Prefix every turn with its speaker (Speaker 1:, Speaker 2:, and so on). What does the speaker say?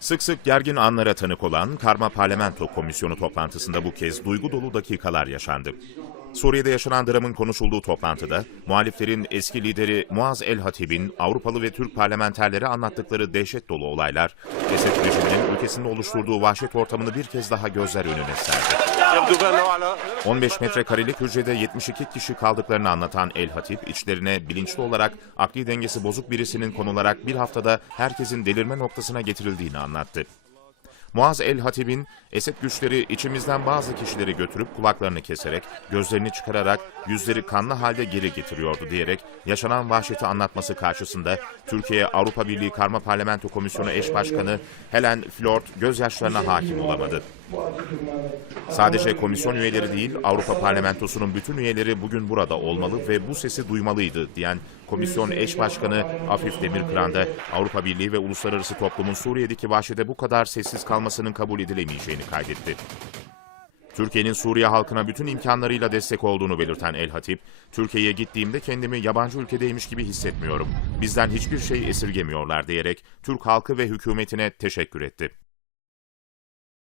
Speaker 1: Sık sık gergin anlara tanık olan Karma Parlamento Komisyonu toplantısında bu kez duygu dolu dakikalar yaşandı. Suriye'de yaşanan dramın konuşulduğu toplantıda muhaliflerin eski lideri Muaz El Hatib'in Avrupalı ve Türk parlamenterlere anlattıkları dehşet dolu olaylar, Esed rejiminin ülkesinde oluşturduğu vahşet ortamını bir kez daha gözler önüne serdi. 15 metrekarelik hücrede 72 kişi kaldıklarını anlatan El Hatip, içlerine bilinçli olarak akli dengesi bozuk birisinin konularak bir haftada herkesin delirme noktasına getirildiğini anlattı. Muaz El Hatib'in Esed güçleri içimizden bazı kişileri götürüp kulaklarını keserek, gözlerini çıkararak yüzleri kanlı halde geri getiriyordu diyerek yaşanan vahşeti anlatması karşısında Türkiye Avrupa Birliği Karma Parlamento Komisyonu eş başkanı Helen Flort gözyaşlarına hakim olamadı. Sadece komisyon üyeleri değil, Avrupa Parlamentosu'nun bütün üyeleri bugün burada olmalı ve bu sesi duymalıydı diyen komisyon eş başkanı Afif Demirkıran da Avrupa Birliği ve uluslararası toplumun Suriye'deki vahşete bu kadar sessiz kalmasının kabul edilemeyeceğini kaydetti. Türkiye'nin Suriye halkına bütün imkanlarıyla destek olduğunu belirten El Hatip, Türkiye'ye gittiğimde kendimi yabancı ülkedeymiş gibi hissetmiyorum. Bizden hiçbir şey esirgemiyorlar diyerek Türk halkı ve hükümetine teşekkür etti.